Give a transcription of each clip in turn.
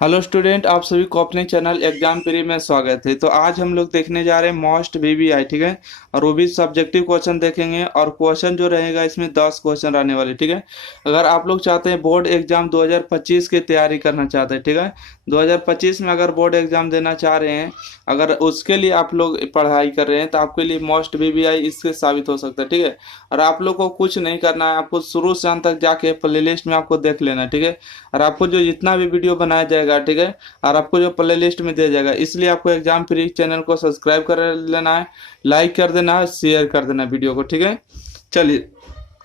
Hello student, आप सभी को अपने चैनल एग्जाम प्री में स्वागत है। तो आज हम लोग देखने जा रहे हैं मोस्ट वीवीआई, ठीक है। और वो भी सब्जेक्टिव क्वेश्चन देखेंगे और क्वेश्चन जो रहेगा इसमें 10 क्वेश्चन रहने वाले, ठीक है। अगर आप लोग चाहते हैं बोर्ड एग्जाम 2025 की तैयारी करना चाहते हैं, ठीक है, 2025 में अगर बोर्ड एग्जाम देना चाह रहे हैं, अगर उसके लिए आप लोग पढ़ाई कर रहे हैं तो आपके लिए मोस्ट वीवीआई इससे साबित हो सकता है, ठीक है। और आप लोग को कुछ नहीं करना है, आपको शुरू से अंत तक जाके प्लेलिस्ट में आपको देख लेना है, ठीक है। और आपको जो जितना भी वीडियो बनाया जाएगा, ठीक है, और आपको जो प्ले लिस्ट में दिया जाएगा, इसलिए आपको एग्जाम फ्री चैनल को सब्सक्राइब कर लेना है, लाइक कर देना है, शेयर कर देना है वीडियो को, ठीक है। चलिए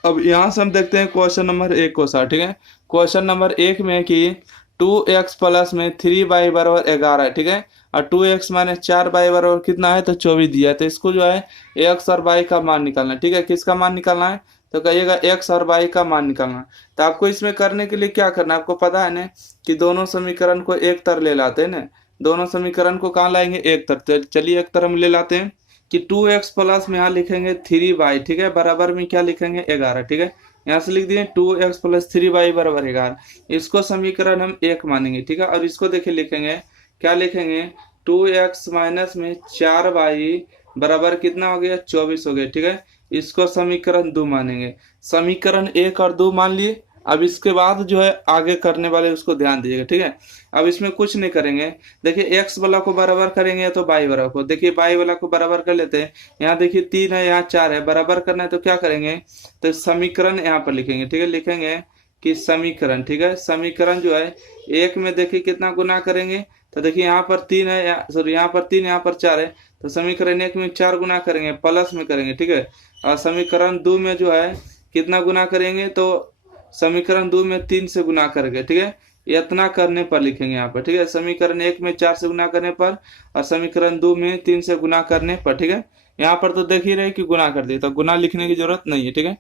अब यहाँ से हम देखते हैं क्वेश्चन नंबर 1 को सर, ठीक है। क्वेश्चन नंबर 1 में कि 2x प्लस में 3y बराबर 11 है, ठीक है। और 2x माइनस 4y बराबर कितना है, तो 24 दिया है। तो इसको जो है x और y का मान निकालना है, ठीक है। किसका मान निकालना है, तो कहिएगा x और y का मान निकालना है। तो आपको इसमें करने के लिए क्या करना है, आपको पता है ना कि दोनों समीकरण को एक तर ले लाते हैं ना। दोनों समीकरण को कहाँ लाएंगे, एक तर। तो चलिए एक तर हम ले लाते हैं कि 2x प्लस में यहाँ लिखेंगे 3y, ठीक है, बराबर में क्या लिखेंगे 11, ठीक है। यहाँ से लिख दिए 2x प्लस 3y बराबर 11। इसको समीकरण हम एक मानेंगे, ठीक है। और इसको देखिए लिखेंगे, क्या लिखेंगे, 2x माइनस में 4y बराबर कितना हो गया, 24 हो गया, ठीक है। इसको समीकरण 2 मानेंगे। समीकरण 1 और 2 मान लिए। अब इसके बाद जो है आगे करने वाले उसको ध्यान दीजिएगा, ठीक है। अब इसमें कुछ नहीं करेंगे। देखिए x वाला को बराबर करेंगे तो y वाला को, देखिए y वाला को बराबर कर लेते हैं। यहाँ देखिए 3 है, यहाँ 4 है, बराबर करना है तो क्या करेंगे, तो समीकरण यहाँ पर लिखेंगे, ठीक है। लिखेंगे कि समीकरण, ठीक है, समीकरण जो है एक में देखिए कितना गुना करेंगे, तो देखिए यहाँ पर 3 है, सॉरी यहाँ पर 3, यहाँ पर 4 है, तो समीकरण 1 में 4 गुना करेंगे, प्लस में करेंगे, ठीक है। और समीकरण 2 में जो है कितना गुना करेंगे, तो समीकरण 2 में 3 से गुना करेंगे, ठीक है। इतना करने पर लिखेंगे यहाँ पर, ठीक है। समीकरण 1 में 4 से गुना करने पर और समीकरण 2 में 3 से गुना करने पर, ठीक है। यहाँ पर तो देख ही रहे कि गुना कर दिए, तो गुना लिखने की जरूरत नहीं है, ठीक है।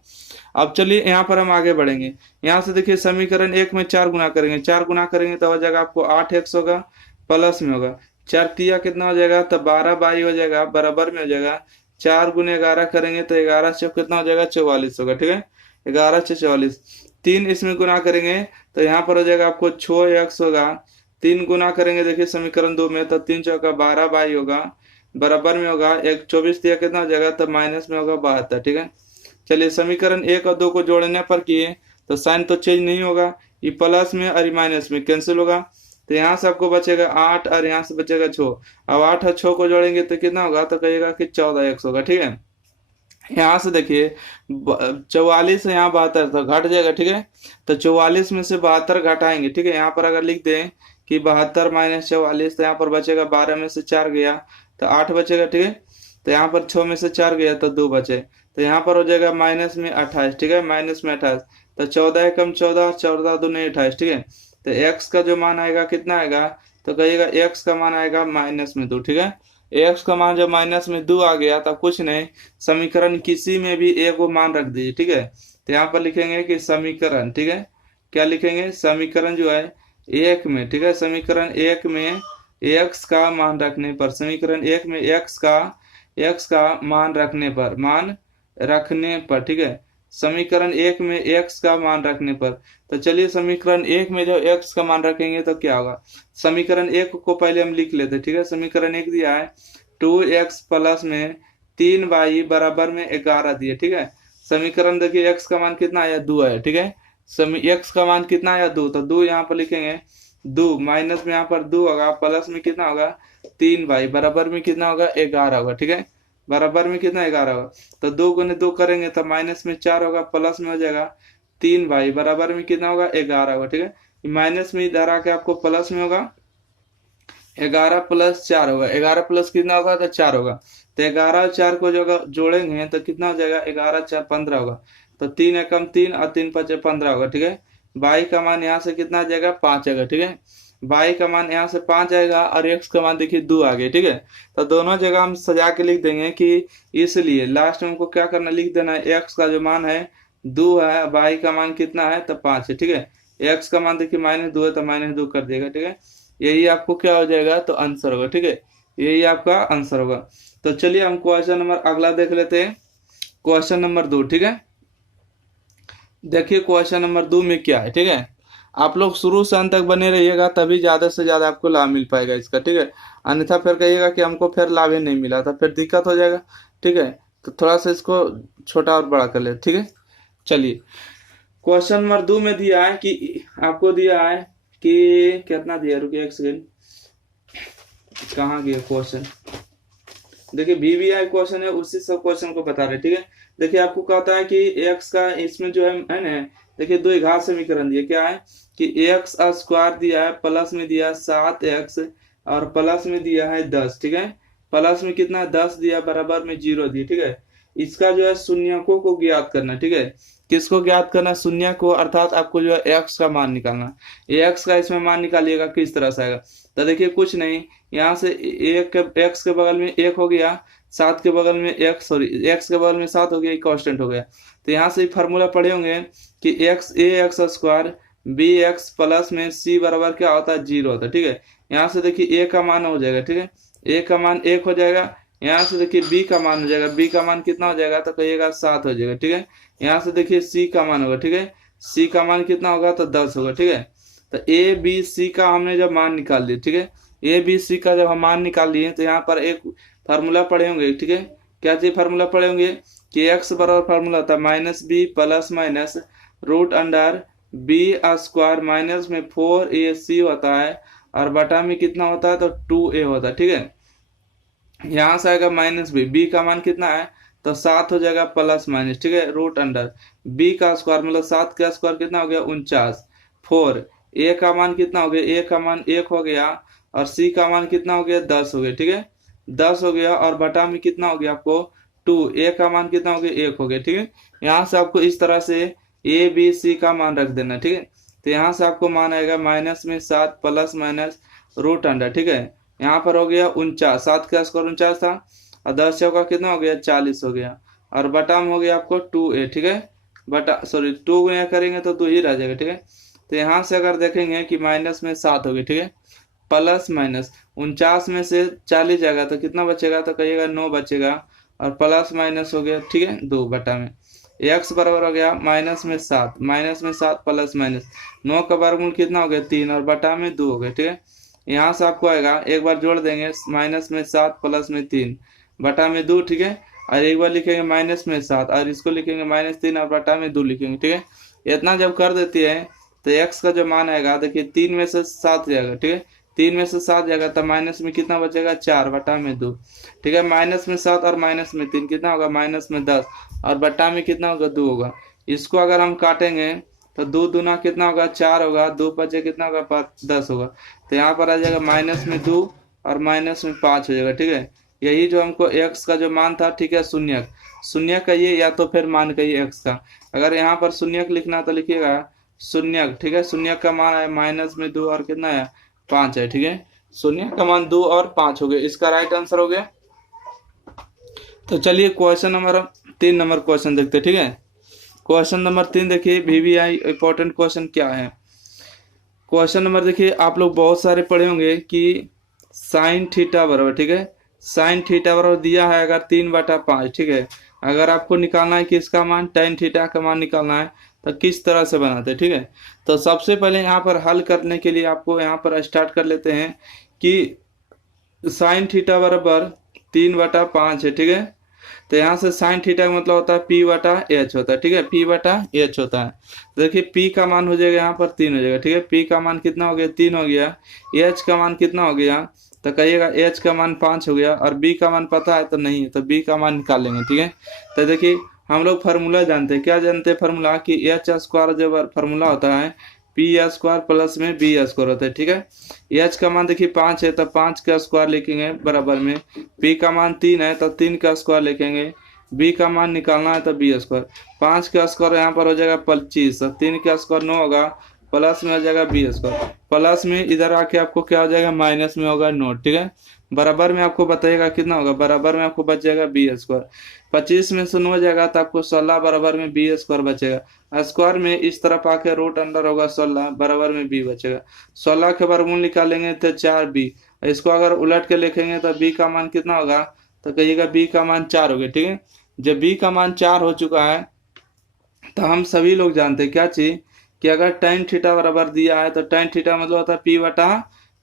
अब चलिए यहाँ पर हम आगे बढ़ेंगे। यहाँ से देखिए समीकरण 1 में 4 गुना करेंगे, 4 गुना करेंगे तो हो जाएगा आपको 8x होगा, प्लस में होगा 4 तिया कितना हो जाएगा, तो 12y हो जाएगा, बराबर में हो जाएगा 4 गुने 11 करेंगे तो 11 से कितना हो जाएगा, 44 होगा, ठीक है। 11 से 44, 3 इसमें गुना करेंगे तो यहाँ पर हो जाएगा आपको 6x होगा। 3 गुना करेंगे देखिए समीकरण 2 में, तो 3 चौका 12y होगा, बराबर में होगा एक 24 दिया कितना हो जाएगा, तो माइनस में होगा 72, ठीक है। चलिए समीकरण 1 और 2 को जोड़ने पर किए तो साइन तो चेंज नहीं होगा, ये प्लस में और माइनस में कैंसिल होगा। तो यहाँ से आपको बचेगा 8 और यहाँ से बचेगा 6। अब 8 और 6 को जोड़ेंगे तो कितना होगा, तो कहिएगा कि 14x होगा, ठीक है। यहाँ से देखिए 44 यहाँ 72 तो घट जाएगा, ठीक है। तो 44 में से 72 घटाएंगे, ठीक है। यहाँ पर अगर लिख दें कि 72 माइनस 44, तो यहाँ पर बचेगा 12 में से 4 गया तो 8 बचेगा, ठीक है। तो यहाँ पर 6 में से 4 गया तो 2 बचे, तो यहाँ पर हो जाएगा माइनस में 28, ठीक है, माइनस में 28। तो 14 कम 14, 14 दूनी 28, ठीक है। तो x का जो मान आएगा कितना आएगा, तो कहिएगा x का मान आएगा -2, ठीक है। x का मान जब -2 आ गया तब कुछ नहीं, समीकरण किसी में भी एक वो मान रख दीजिए, ठीक है। तो यहाँ पर लिखेंगे कि समीकरण, ठीक है, क्या लिखेंगे, समीकरण जो है एक में, ठीक है, समीकरण एक में x का मान रखने पर, समीकरण एक में x का मान रखने पर, ठीक है। समीकरण एक में x का मान रखने पर, तो चलिए समीकरण एक में जब x का मान रखेंगे तो क्या होगा, समीकरण एक को पहले हम लिख लेते, ठीक है। समीकरण एक दिया है 2x प्लस में 3y बराबर में 11 दिए, ठीक है। समीकरण देखिए x का मान कितना आया, 2 आया, ठीक है। x का मान कितना आया, 2, तो 2 यहाँ पर लिखेंगे 2, माइनस में यहाँ पर 2 होगा, प्लस में कितना होगा 3y बराबर में कितना होगा 11 होगा, ठीक है। बराबर में कितना 11 होगा, तो 2 गुने 2 करेंगे तो माइनस में 4 होगा, प्लस में हो जाएगा 3y बराबर में कितना होगा 11 होगा, ठीक है। माइनस में इधर आके आपको प्लस में होगा 11 प्लस 4 होगा, 11 प्लस कितना होगा, तो 4 होगा। तो 11 और 4 को जो जोड़ेंगे तो कितना हो जाएगा, 11 4 15 होगा। तो 3 एकम 3 और 3 5 15 होगा, ठीक है। y का मान यहाँ से कितना आ जाएगा, 5 आएगा, ठीक है। y का मान यहाँ से 5 आएगा और x का मान देखिए 2 आ गया, ठीक है। तो दोनों जगह हम सजा के लिख देंगे कि इसलिए लास्ट में हमको क्या करना, लिख देना है x का जो मान है 2 है, y का मान कितना है, तो 5 है, ठीक है। x का मान देखिए -2 है तो -2 कर देगा, ठीक है। यही आपको क्या हो जाएगा, तो आंसर होगा, ठीक है। यही आपका आंसर होगा। तो चलिए हम क्वेश्चन नंबर अगला देख लेते हैं, क्वेश्चन नंबर 2, ठीक है। देखिए क्वेश्चन नंबर 2 में क्या है, ठीक है। आप लोग शुरू से अंत तक बने रहिएगा, तभी ज़्यादा से ज़्यादा आपको लाभ मिल पाएगा इसका, ठीक है। अन्यथा फिर कहिएगा कि हमको फिर लाभ ही नहीं मिला, तो फिर दिक्कत हो जाएगा, ठीक है। तो थोड़ा सा इसको छोटा और बड़ा कर ले, ठीक है। चलिए, क्वेश्चन नंबर 2 में दिया है कि आपको दिया है कि कितना दिया, रुकिए एक सेकेंड, कहाँ गया क्वेश्चन। देखिए VBI क्वेश्चन है, उसी सब क्वेश्चन को बता रहे, ठीक है। देखिए आपको कहता है कि x का इसमें जो है ना, देखिए दो घात समीकरण दिया, क्या है कि x स्क्वायर दिया है, प्लस में दिया 7x और प्लस में दिया है 10, ठीक है। प्लस में कितना 10 दिया, बराबर में 0 दिया, ठीक है। इसका जो है शून्यकों को ज्ञात करना, ठीक है। किसको ज्ञात करना, शून्य को, अर्थात आपको जो है x का मान निकालना। x का इसमें मान निकालिएगा, किस तरह से आएगा, तो देखिए कुछ नहीं, यहाँ से एक x के बगल में 1 हो गया, 7 के बगल में x के बगल में 7 हो गया, कांस्टेंट हो गया। तो यहाँ से फार्मूला पढ़े होंगे कि ax स्क्वायर bx प्लस में c बराबर क्या होता है, 0 होता है, ठीक है। यहाँ से देखिए a का मान हो जाएगा, ठीक है, a का मान 1 हो जाएगा। यहाँ से देखिए b का मान हो जाएगा, b का मान कितना हो जाएगा, तो कहिएगा 7 हो जाएगा, ठीक है। यहाँ से देखिए c का मान होगा, ठीक है, c का मान कितना होगा, तो 10 होगा, ठीक है। तो a b c का हमने जब मान निकाल लिया, ठीक है, a b c का जब हम मान निकाल लिए, तो यहाँ पर एक फार्मूला पढ़े होंगे, ठीक है। क्या चीज फार्मूला पढ़े होंगे कि x बराबर फार्मूला होता है -b plus minus root under b square minus में 4ac होता है, और बटा में कितना होता है, तो 2a होता है, ठीक है। यहाँ से आएगा -b, b का मान कितना है, तो 7 हो जाएगा प्लस माइनस, ठीक है, रूट अंडर b का स्क्वायर मतलब 7 का स्क्वायर कितना हो गया, 49, 4 a का मान कितना हो गया, a का मान 1 हो गया, और c का मान कितना हो गया, 10 हो गया, ठीक है, 10 हो गया, और बटा में कितना हो गया आपको 2, a का मान कितना हो गया, 1 हो गया, ठीक है। यहाँ से आपको इस तरह से a b c का मान रख देना, ठीक है। तो यहाँ से आपको मान आएगा -7 प्लस माइनस रूट अंडर, ठीक है। यहाँ पर हो गया 49, 7 का स्क्वायर 49 था, और 10 चौका कितना हो गया, 40 हो गया, और बटा में हो गया आपको 2a, ठीक है। बटा 2 गुणा करेंगे तो 2 ही रह जाएगा, ठीक है। तो यहाँ से अगर देखेंगे कि माइनस में 7 हो गया, ठीक है, प्लस माइनस 49 में से 40 जाएगा तो कितना बचेगा, तो कहिएगा 9 बचेगा, और प्लस माइनस हो गया, ठीक है, 2 बटा में x बराबर हो गया -7 प्लस माइनस 9 का वर्गमूल कितना हो गया, 3, और बटा में 2 हो गया, ठीक है। यहाँ से आपको आएगा, एक बार जोड़ देंगे, -7 प्लस में 3 बटा में 2, ठीक है, और एक बार लिखेंगे -7 और इसको लिखेंगे -3 और बटा में 2 लिखेंगे, ठीक है। इतना जब कर देती है तो x का जो मान आएगा, देखिए 3 में से 7 जाएगा, ठीक है, 3 में से 7 जाएगा, तो माइनस में कितना बचेगा, 4 बटा में 2, ठीक है। माइनस में 7 और माइनस में 3 कितना होगा, माइनस में 10, और बटा में कितना होगा, 2 होगा। इसको अगर हम काटेंगे तो 2 दूना कितना होगा, 4 होगा, 2 बचे कितना होगा, 10 होगा। तो यहाँ पर आ जाएगा माइनस में 2 और माइनस में 5 हो जाएगा, ठीक है। यही जो हमको x का जो मान था, ठीक है, शून्य कहिए या तो फिर मान कहिए x का। अगर यहाँ पर शून्य लिखना तो लिखिएगा शून्य, ठीक है। शून्य का मान है -2 और कितना है, 5 है, ठीक है। शून्य का मान 2 और 5 हो गया, इसका राइट आंसर हो गया। तो चलिए क्वेश्चन नंबर 3 नंबर क्वेश्चन देखते हैं, ठीक है। क्वेश्चन नंबर 3 देखिए, VBI इंपॉर्टेंट क्वेश्चन क्या है। क्वेश्चन नंबर देखिए, आप लोग बहुत सारे पढ़े होंगे कि साइन थीटा बराबर, ठीक है, साइन थीटा बराबर दिया है अगर 3/5, ठीक है। अगर आपको निकालना है कि इसका मान tan थीटा का मान निकालना है तो किस तरह से बनाते हैं, ठीक है। तो सबसे पहले यहाँ पर हल करने के लिए आपको यहाँ पर स्टार्ट कर लेते हैं कि साइन थीटा बराबर 3/5 है, ठीक है। तो यहाँ से साइन थीटा का मतलब होता है P/H होता है, ठीक है, P/H होता है। तो देखिए P का मान हो जाएगा यहाँ पर 3 हो जाएगा, ठीक है। P का मान कितना हो गया, 3 हो गया। H का मान कितना हो गया, तो कहिएगा H का मान 5 हो गया, और B का मान पता है तो नहीं है, तो B का मान निकाल लेंगे, ठीक है। तो देखिए हम लोग फार्मूला जानते हैं, क्या जानते हैं फार्मूला, कि H स्क्वायर जब फार्मूला होता है P स्क्वायर प्लस में B स्क्वायर होता है, ठीक है। H का मान देखिए 5 है तो 5 का स्क्वायर लिखेंगे बराबर में, P का मान 3 है तो 3 का स्क्वायर लिखेंगे, B का मान निकालना है तो B स्क्वायर, 5 का स्क्वायर यहाँ पर हो जाएगा 25, 3 का स्क्वायर 9 होगा, प्लस में हो जाएगा B स्क्वायर, प्लस में इधर आके आपको क्या हो जाएगा, माइनस में होगा 9, ठीक है। बराबर में आपको बताइएगा कितना होगा, बराबर में आपको बच जाएगा B स्क्वायर। 25 में से 9 जाएगा तो आपको 16 बराबर में B स्क्वायर बचेगा। स्क्वायर में इस तरफ आके रूट अंडर होगा 16 बराबर में B बचेगा। 16 के वर्गमूल निकालेंगे तो 4B। इसको अगर उलट के लिखेंगे तो B का मान कितना होगा, तो कहिएगा B का मान 4 हो गया, ठीक है। जब B का मान 4 हो चुका है तो हम सभी लोग जानते हैं क्या चीज, कि अगर tan थीटा बराबर दिया है तो tan थीटा मतलब होता है P बटा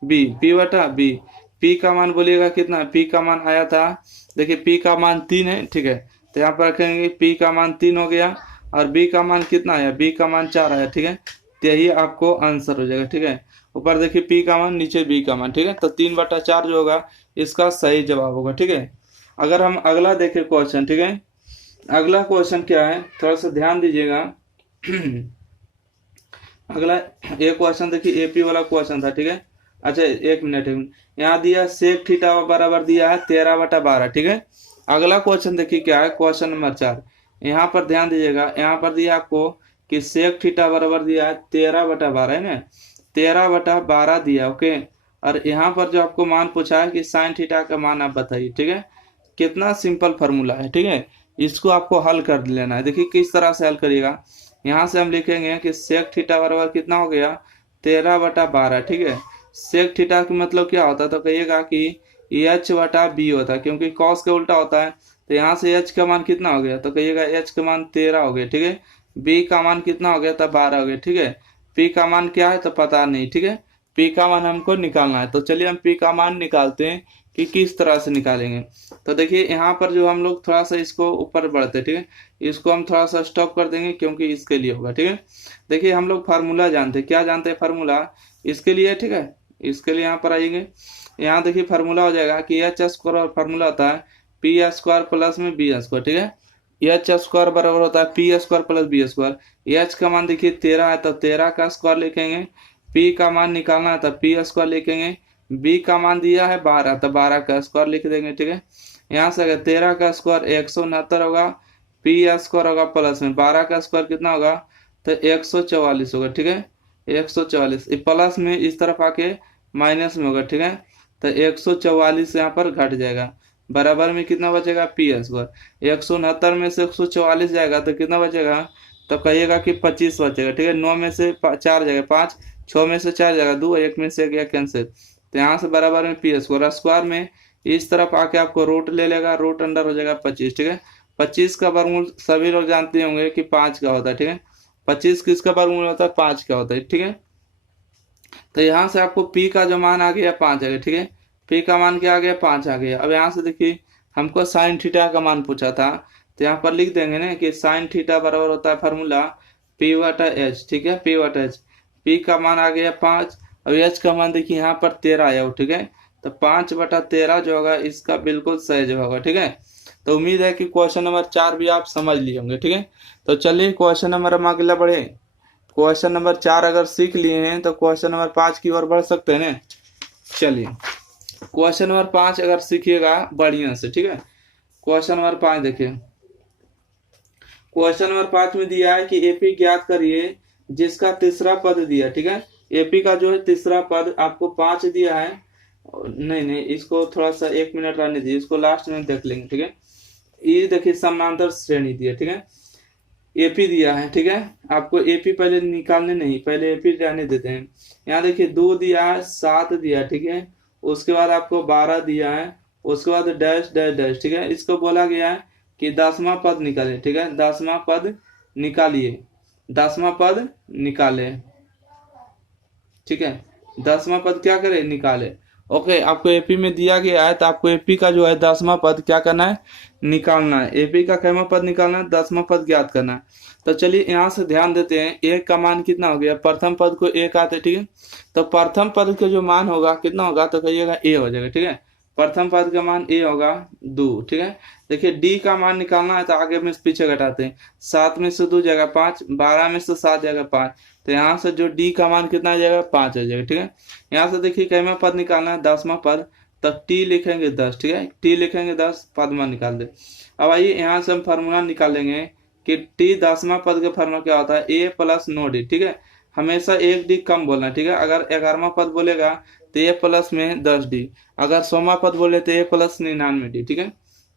B, P बटा B। P का मान बोलिएगा कितना, P का मान आया था, देखिए P का मान 3 है, ठीक है, तो यहाँ पर रखेंगे P का मान 3 हो गया और B का मान कितना आया, B का मान 4 आया, ठीक है, तो यही आपको आंसर हो जाएगा, ठीक है। ऊपर देखिए P का मान, नीचे B का मान, ठीक है, तो 3/4 जो होगा इसका सही जवाब होगा, ठीक है। अगर हम अगला देखें क्वेश्चन, ठीक है, अगला क्वेश्चन क्या है, थोड़ा सा ध्यान दीजिएगा। अगला एक क्वेश्चन देखिए, एपी वाला क्वेश्चन था, ठीक है। अच्छा एक मिनट, यहाँ दिया सेक थीटा बराबर दिया है 13/12, ठीक है। अगला क्वेश्चन देखिए क्या है, क्वेश्चन नंबर 4। यहाँ पर ध्यान दीजिएगा, यहाँ पर दिया आपको कि सेक थीटा बराबर दिया है 13/12 है ना, 13/12 दिया, ओके। और यहाँ पर जो आपको मान पूछा है कि साइन थीटा का मान आप बताइए, ठीक है। कितना सिंपल फार्मूला है, ठीक है, इसको आपको हल कर लेना है। देखिए किस तरह से हल करिएगा, यहाँ से हम लिखेंगे कि सेक थीटा बराबर कितना हो गया, 13/12, ठीक है। सेक थीटा का मतलब क्या होता है, तो कहिएगा कि h/b होता है, क्योंकि कॉस के उल्टा होता है, तो यहाँ से h का मान कितना हो गया, तो कहिएगा h का मान 13 हो गया, ठीक है। b का मान कितना हो गया, तो 12 हो गया, ठीक है। p का मान क्या है तो पता नहीं, ठीक है, p का मान हमको निकालना है। तो चलिए हम p का मान निकालते हैं कि किस तरह से निकालेंगे। तो देखिए यहाँ पर जो हम लोग थोड़ा सा इसको ऊपर बढ़ते, ठीक है, इसको हम थोड़ा सा स्टॉप कर देंगे क्योंकि इसके लिए होगा, ठीक है। देखिए हम लोग फार्मूला जानते हैं, क्या जानते हैं फार्मूला इसके लिए, ठीक है। इसके लिए यहाँ पर आएंगे, यहाँ देखिए फार्मूला हो जाएगा कि एच स्क्वायर, और फार्मूला होता है पी स्क्वायर प्लस में बी स्क्वायर, ठीक है। एच स्क्वायर बराबर होता है P square plus B square. H का मान देखिए 13 है तो 13 का स्क्वायर लिखेंगे, पी का मान निकालना है तो पी स्क्वायर लिखेंगे, बी का मान दिया है 12 तो 12 का स्क्वायर लिख देंगे, ठीक है। यहाँ से अगर 13 का स्क्वायर 169 होगा, पी स्क्वायर होगा प्लस में 12 का स्क्वायर कितना होगा, तो 144 होगा, ठीक है। 144 प्लस में इस तरफ आके माइनस में होगा, ठीक है, तो 144 यहाँ पर घट जाएगा, बराबर में कितना बचेगा, पी स्क्वायर। 169 में से 144 जाएगा तो कितना बचेगा, तो कहिएगा कि 25 बचेगा, ठीक है। 9 में से 4 जाएगा 5, 6 में से 4 जाएगा 2, 1 में से गया कैंसिल, तो यहाँ से बराबर में पी स्क्वायर। स्क्वायर में इस तरफ आके आपको रूट ले लेगा, रूट अंडर हो जाएगा 25, ठीक है। 25 का वर्गमूल सभी लोग जानते होंगे कि 5 का होता है, ठीक है। 25 किसका वर्गमूल होता है, 5 का होता है, ठीक है। तो यहाँ से आपको P का जो मान आ गया 5 आ गया, ठीक है। P का मान क्या आ गया, 5 आ गया। अब यहाँ से देखिए हमको साइन थीटा का मान पूछा था, तो यहाँ पर लिख देंगे ना कि साइन थीटा बराबर होता है फार्मूला P/h, ठीक है, P/h। P का मान आ गया 5, अब h का मान देखिए यहाँ पर 13 आया हो, ठीक है, तो 5/13 जो होगा इसका बिल्कुल सही जवाब होगा, ठीक है। तो उम्मीद है कि क्वेश्चन नंबर 4 भी आप समझ लिए होंगे, ठीक है। तो चलिए क्वेश्चन नंबर हम अगला बढ़े। क्वेश्चन नंबर 4 अगर सीख लिए हैं तो क्वेश्चन नंबर 5 की ओर बढ़ सकते हैं ना। चलिए क्वेश्चन नंबर 5 अगर सीखिएगा बढ़िया से, ठीक है। क्वेश्चन नंबर 5 देखिए, क्वेश्चन नंबर 5 में दिया है कि एपी ज्ञात करिए जिसका तीसरा पद दिया, ठीक है। एपी का जो है तीसरा पद आपको 5 दिया है, नहीं इसको थोड़ा सा 1 मिनट रहने दीजिए, इसको लास्ट में देख लेंगे, ठीक है। ये देखिए समांतर श्रेणी दिया, ठीक है, एपी दिया है, ठीक है। आपको एपी पहले निकालने नहीं, पहले एपी रहने देते हैं। यहाँ देखिए 2 दिया है, 7 दिया, ठीक है, उसके बाद आपको 12 दिया है, उसके बाद डैश डैश डैश, ठीक है। इसको बोला गया है कि 10वां पद निकाले, ठीक है, 10वां पद निकालिए, 10वां पद निकाले, ठीक है, 10वां पद क्या करे, निकाले। ओके, आपको एपी में दिया गया है तो आपको एपी का जो है 10वां पद क्या करना है, निकालना है। एपी का कैमा पद निकालना है, 10वां पद ज्ञात करना है। तो चलिए यहाँ से ध्यान देते हैं, एक का मान कितना हो गया, प्रथम पद को 1 आते, ठीक है, तो प्रथम पद के जो मान होगा कितना होगा, तो कहिएगा ए हो जाएगा, ठीक है। प्रथम पद का मान ए होगा 2, ठीक है। देखिए डी का मान निकालना है तो आगे में से पीछे घटाते हैं, 7 में से 2 जाएगा 5, 12 में से 7 जाएगा 5, तो यहाँ से जो डी का मान कितना आ जाएगा, 5 आ जाएगा, ठीक है। यहाँ से देखिए कैमा पद निकालना है, 10वां पद, तब टी लिखेंगे 10, ठीक है, टी लिखेंगे 10, पद मान निकाल दे। अब आइए यहाँ से हम फार्मूला निकालेंगे कि टी 10वां पद का फार्मूला क्या होता है, ए प्लस नो डी, ठीक है। हमेशा 1 डी कम बोलना है, ठीक है। अगर 11वां पद बोलेगा तो ए प्लस में 10 डी, अगर 100वां पद बोले तो ए प्लस 99 डी, ठीक है।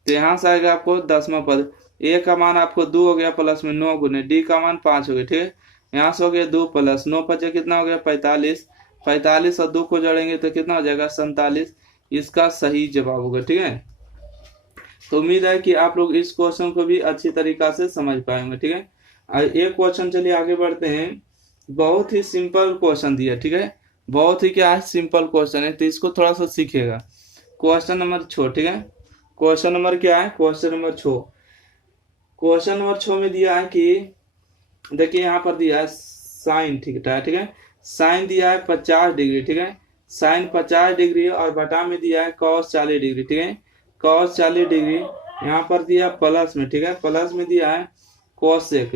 तो यहाँ से आएगा आपको 10वां पद, ए का मान आपको 2 हो गया, प्लस में 9 गुने डी का मान 5 हो गया, ठीक है। यहाँ से हो गया 2 प्लस 9 5 कितना हो गया, 45, 45 और 2 को जोड़ेंगे तो कितना हो जाएगा, 47, इसका सही जवाब होगा, ठीक है। तो उम्मीद है कि आप लोग इस क्वेश्चन को भी अच्छी तरीका से समझ पाएंगे, ठीक है। एक क्वेश्चन चलिए आगे बढ़ते हैं। बहुत ही सिंपल क्वेश्चन दिया, ठीक है। बहुत ही क्या है, सिंपल क्वेश्चन है, तो इसको थोड़ा सा सीखिएगा। क्वेश्चन नंबर 6, ठीक है। क्वेश्चन नंबर क्या है, क्वेश्चन नंबर 6। क्वेश्चन नंबर 6 में दिया है कि देखिए यहाँ पर दिया है साइन, ठीक है, ठीक है। साइन दिया है 50 डिग्री, ठीक है। साइन 50 डिग्री और बटा में दिया है कॉस 40 डिग्री, ठीक है। कॉस 40 डिग्री यहाँ पर दिया प्लस में, ठीक है। प्लस में दिया है कोसेक,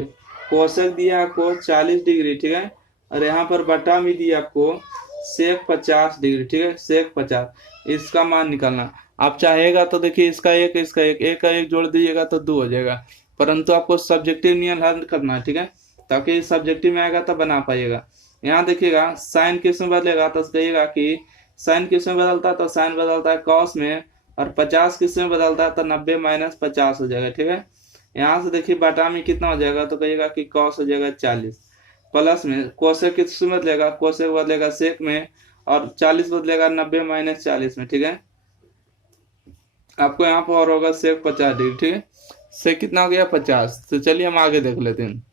कोसेक दिया आपको 40 डिग्री, ठीक है। और यहाँ पर बटा में दिया आपको सेक 50 डिग्री, ठीक है। सेक 50, इसका मान निकालना। आप चाहेगा तो देखिए इसका एक, इसका एक का एक जोड़ दीजिएगा तो 2 हो जाएगा, परंतु आपको सब्जेक्टिव नियम हल करना है, ठीक है, ताकि सब्जेक्टिव में आएगा तो बना पाइएगा। यहाँ देखिएगा साइन किस में बदलेगा, तो कहिएगा कि साइन किस में बदलता है, तो साइन बदलता है कॉस में, और 50 किस में बदलता है, तो 90 माइनस 50 हो जाएगा, ठीक है। यहाँ से देखिए बटा में कितना हो जाएगा, तो कहिएगा कि कॉस हो जाएगा 40। प्लस में कोसेक किस में बदलेगा, कोसेक बदलेगा सेक में, और 40 बदलेगा 90 माइनस 40 में, ठीक है। आपको यहाँ पर और होगा सेक 50 डिग्री, ठीक है। सेक कितना हो गया, 50। तो चलिए हम आगे देख लेते हैं।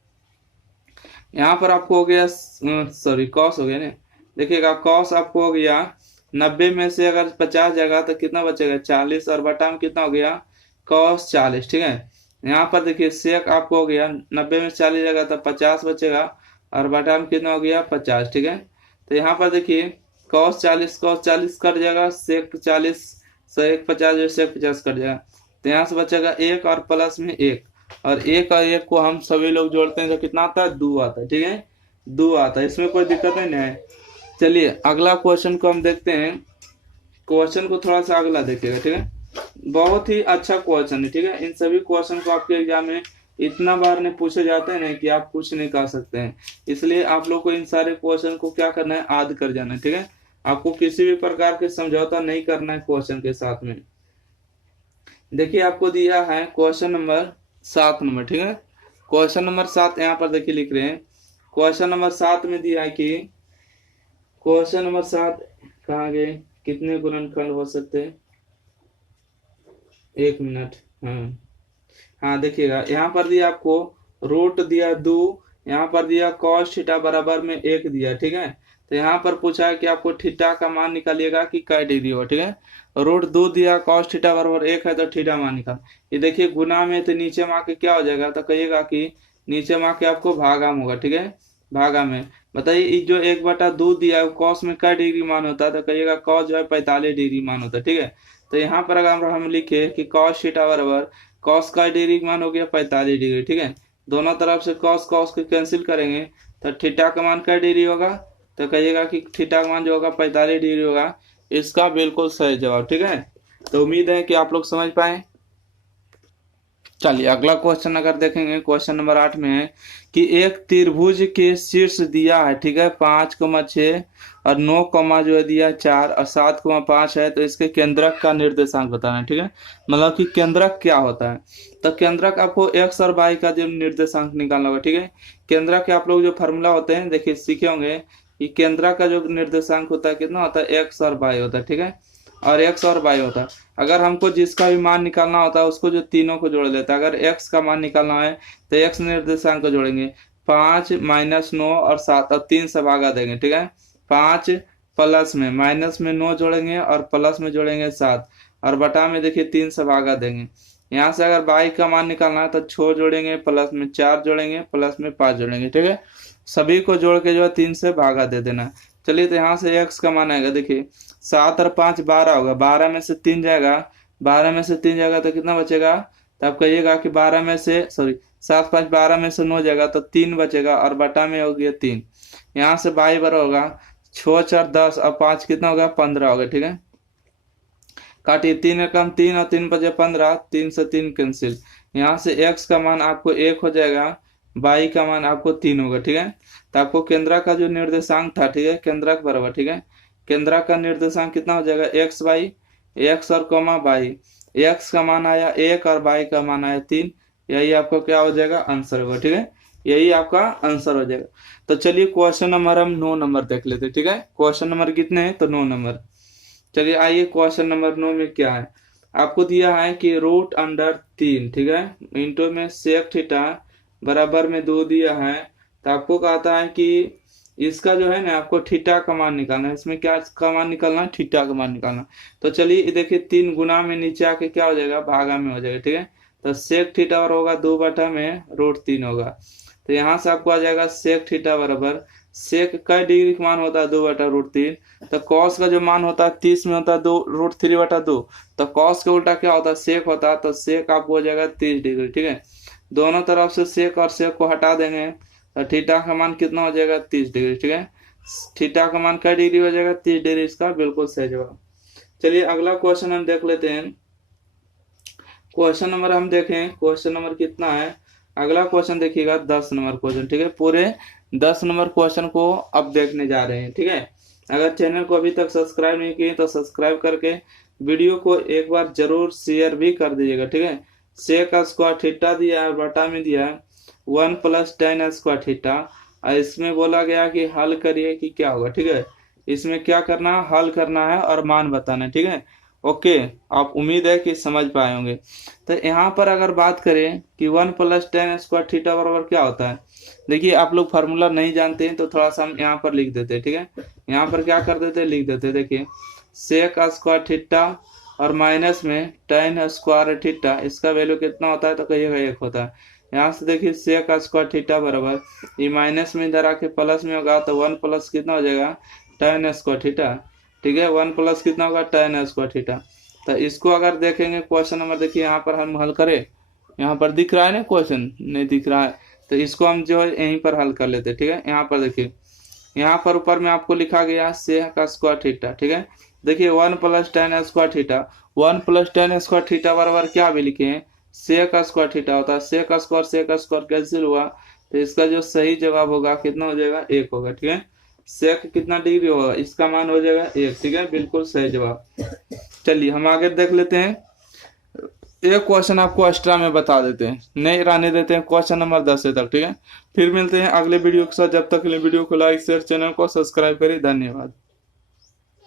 यहाँ पर आपको हो गया, सॉरी कॉस हो गया ना। देखिएगा कॉस आपको हो गया 90 में से अगर 50 जाएगा तो कितना बचेगा, 40, और बटा में कितना हो गया, कॉस 40, ठीक है। यहाँ पर देखिए सेक आपको हो गया 90 में 40 जाएगा तो 50 बचेगा, और बटा में कितना हो गया, 50, ठीक है। तो यहाँ पर देखिए कॉस 40 कट जाएगा, सेक 40, सेक 50 जो सेक 50 कट जाएगा, तो यहाँ से बचेगा एक, और प्लस में एक, और एक और एक को हम सभी लोग जोड़ते हैं तो कितना आता है, 2 आता है, ठीक है। 2 आता है, इसमें कोई दिक्कत नहीं है। चलिए अगला क्वेश्चन को हम देखते हैं। क्वेश्चन को थोड़ा सा अगला देखिएगा, ठीक है। बहुत ही अच्छा क्वेश्चन है, ठीक है। इन सभी क्वेश्चन को आपके एग्जाम में इतना बार नहीं पूछे जाते हैं ना कि आप कुछ नहीं कर सकते हैं, इसलिए आप लोग को इन सारे क्वेश्चन को क्या करना है, याद कर जाना है, ठीक है। आपको किसी भी प्रकार के समझौता नहीं करना है क्वेश्चन के साथ में। देखिए आपको दिया है क्वेश्चन नंबर 7 नंबर, ठीक है। क्वेश्चन नंबर 7 यहाँ पर देखिए लिख रहे हैं। क्वेश्चन नंबर 7 में दिया है कि क्वेश्चन नंबर 7 कहाँ गए, कितने गुणनखंड हो सकते हैं, 1 मिनट। हाँ हाँ, देखिएगा यहाँ पर दिया आपको रूट दिया 2, यहाँ पर दिया कॉस थीटा बराबर में 1 दिया, ठीक है। तो यहाँ पर पूछा है कि आपको थीटा का मान निकालिएगा कि कै डिग्री हो, ठीक है। रूट 2 दिया, कॉस थीटा बराबर 1 है, तो थीटा मान निकाल। ये देखिए गुना में, तो नीचे में आके क्या हो जाएगा, तो कहिएगा कि नीचे में आके आपको भागा में होगा, ठीक है। भागा में बताइए जो 1/2 दिया है कॉस में कै डिग्री मान होता है, तो कहिएगा कॉस जो है 45 डिग्री मान होता है, ठीक है। तो यहाँ पर अगर हम लिखे कि कॉस थीटा बराबर कॉस का डिग्री मान हो गया 45 डिग्री, ठीक है। दोनों तरफ से कॉस कॉस को कैंसिल करेंगे तो थीटा का मान क्या डिग्री होगा, तो कहिएगा कि थीटा का मान जो होगा 45 डिग्री होगा। इसका बिल्कुल सही जवाब, ठीक है। तो उम्मीद है कि आप लोग समझ पाए। चलिए अगला क्वेश्चन अगर देखेंगे, क्वेश्चन नंबर 8 में है कि एक त्रिभुज के शीर्ष दिया है, ठीक है, 5,6 और 9, जो है दिया 4 और 7,5 है, तो इसके केंद्रक का निर्देशांक बताना है, ठीक है। मतलब कि केंद्रक क्या होता है, तो केंद्रक आपको एक्स और वाई का जो निर्देशांक निकालना होगा, ठीक है। केंद्रक के आप लोग जो फॉर्मूला होते हैं देखिए सीखे होंगे कि केंद्रक का जो निर्देशांक होता है कितना होता है, एक्स और वाई होता है, ठीक है। और एक्स और वाई होता है। अगर हमको जिसका भी मान निकालना होता है उसको जो तीनों को जोड़ लेता है। अगर एक्स का मान निकालना है तो एक्स निर्देशांक को जोड़ेंगे, 5 माइनस 9 और 7 और 3 से भागा देंगे, ठीक है। 5 प्लस में माइनस में 9 जोड़ेंगे और प्लस में जोड़ेंगे 7 और बटा में देखिए 3 से भागा देंगे। यहाँ से अगर वाई का मान निकालना है तो 6 जोड़ेंगे, प्लस में 4 जोड़ेंगे, प्लस में 5 जोड़ेंगे, ठीक है। सभी को जोड़ के जो है 3 से भागा दे देना। चलिए तो यहाँ से एक्स का मान आएगा, देखिए 7 और 5 12 होगा, 12 में से 3 जाएगा, 12 में से 3 जाएगा तो कितना बचेगा, तो आप कहिएगा कि 12 में से 7 5 12 में से 9 जाएगा तो 3 बचेगा और बटा में हो गया 3। यहाँ से बाई बरा होगा 6 4 10 और 5 कितना होगा, 15 होगा, ठीक है। काटिए 3 एकम 3 और 3 बचे 15, 3 से 3 कैंसिल। यहाँ से एक्स का मान आपको 1 हो जाएगा, बाई का मान आपको 3 होगा, ठीक है। तो आपको केंद्रक का जो निर्देशांक था, ठीक है, केंद्रक बराबर, ठीक है, केंद्रक का निर्देशांक कितना हो जाएगा, एक्स बाई एक्स और कॉमा बाई। एक्स का मान आया 1 और बाई का मान आया 3। यही आपका क्या हो जाएगा, आंसर होगा, ठीक है। यही आपका आंसर हो जाएगा। तो चलिए क्वेश्चन नंबर हम 9 नंबर देख लेते हैं, ठीक है। क्वेश्चन नंबर कितने हैं, तो 9 नंबर। चलिए आइए क्वेश्चन नंबर 9 में क्या है। आपको दिया है कि रूट अंडर 3, ठीक है, इंटू में सेक थीटा बराबर में 2 दिया है। तो आपको कहता है कि इसका जो है ना आपको थीटा का मान निकालना है। इसमें क्या का मान निकालना है? थीटा का मान निकालना। तो चलिए ये देखिए 3 गुना में नीचे आके क्या हो जाएगा? भागा में हो जाएगा, ठीक है। तो सेक थीटा और होगा 2/में√3 होगा। तो यहाँ से आपको आ जाएगा सेक थीटा बराबर सेक का डिग्री का मान होता है 2/√3। तो कॉस का जो मान होता है 30 में होता है 2√3/2। तो कॉस के उल्टा क्या होता है? सेक होता है। तो सेक आपको हो जाएगा 30 डिग्री, ठीक है। दोनों तरफ से सेक और सेक को हटा देंगे तो थीटा का मान कितना हो जाएगा? 30 डिग्री, ठीक है। थीटा का मान क्या डिग्री हो जाएगा? 30 डिग्री, इसका बिल्कुल सही जवाब। चलिए अगला क्वेश्चन हम देख लेते हैं। क्वेश्चन नंबर हम देखें, क्वेश्चन नंबर कितना है? अगला क्वेश्चन देखिएगा 10 नंबर क्वेश्चन, ठीक है। पूरे 10 नंबर क्वेश्चन को अब देखने जा रहे हैं, ठीक है। अगर चैनल को अभी तक सब्सक्राइब नहीं किए तो सब्सक्राइब करके वीडियो को एक बार जरूर शेयर भी कर दीजिएगा, ठीक है। सेक स्क्वायर थीटा दिया है, बटा में दिया है 1 + tan स्क्वायर थीटा। और इसमें बोला गया कि हल करिए कि क्या होगा, ठीक है। इसमें क्या करना है? हल करना है और मान बताना है, ठीक है। ओके, आप उम्मीद है कि समझ पाए होंगे। तो यहाँ पर अगर बात करें कि 1 + tan स्क्वायर थीटा बराबर क्या होता है, देखिए आप लोग फार्मूला नहीं जानते हैं तो थोड़ा सा हम यहाँ पर लिख देते हैं, ठीक है। यहाँ पर क्या कर देते हैं? लिख देते हैं, देखिए सेक स्क्वायर थीटा और माइनस में tan स्क्वायर थीटा, इसका वैल्यू कितना होता है? तो कहिएगा 1 होता है। यहाँ से देखिए सेक स्क्वायर थीटा बराबर ये माइनस में इधर आके प्लस में होगा तो 1 + कितना हो जाएगा? tan स्क्वायर थीटा, ठीक है। 1 + कितना होगा? tan square theta. तो इसको अगर देखेंगे क्वेश्चन नंबर, देखिए यहाँ पर हम हल करें। यहाँ पर दिख रहा है ना क्वेश्चन? नहीं दिख रहा है तो इसको हम जो है यहीं पर हल कर लेते हैं, ठीक है। यहाँ पर देखिए, यहाँ पर ऊपर में आपको लिखा गया सेक स्क्वायर थीटा, ठीक है। देखिए 1 + tan square theta, 1 + tan square theta बराबर क्या भी लिखे हैं? सेक स्क्वायर थीटा होता है। सेक स्क्वायर कैंसिल हुआ तो इसका जो सही जवाब होगा कितना हो जाएगा? 1 होगा, ठीक है। सेक कितना डिग्री होगा? इसका मान हो जाएगा 1, ठीक है, बिल्कुल सही जवाब। चलिए हम आगे देख लेते हैं। एक क्वेश्चन आपको एक्स्ट्रा में बता देते हैं, नहीं रहने देते हैं क्वेश्चन नंबर 10 तक, ठीक है। फिर मिलते हैं अगले वीडियो के साथ। जब तक के लिए वीडियो को लाइक शेयर, चैनल को सब्सक्राइब करें। धन्यवाद।